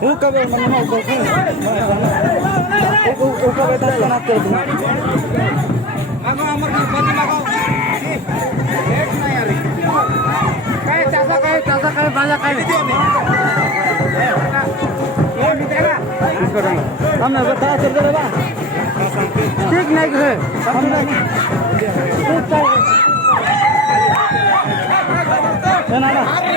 હું કબે મને નો કહું હું કબે દાદા ના કહું માગો અમર કી બધી માગો એક ના યાર કાય ચાસા બાજા કાય ये मिटेगा हमने बताया चल रहा ठीक नहीं है हमने ठीक है ना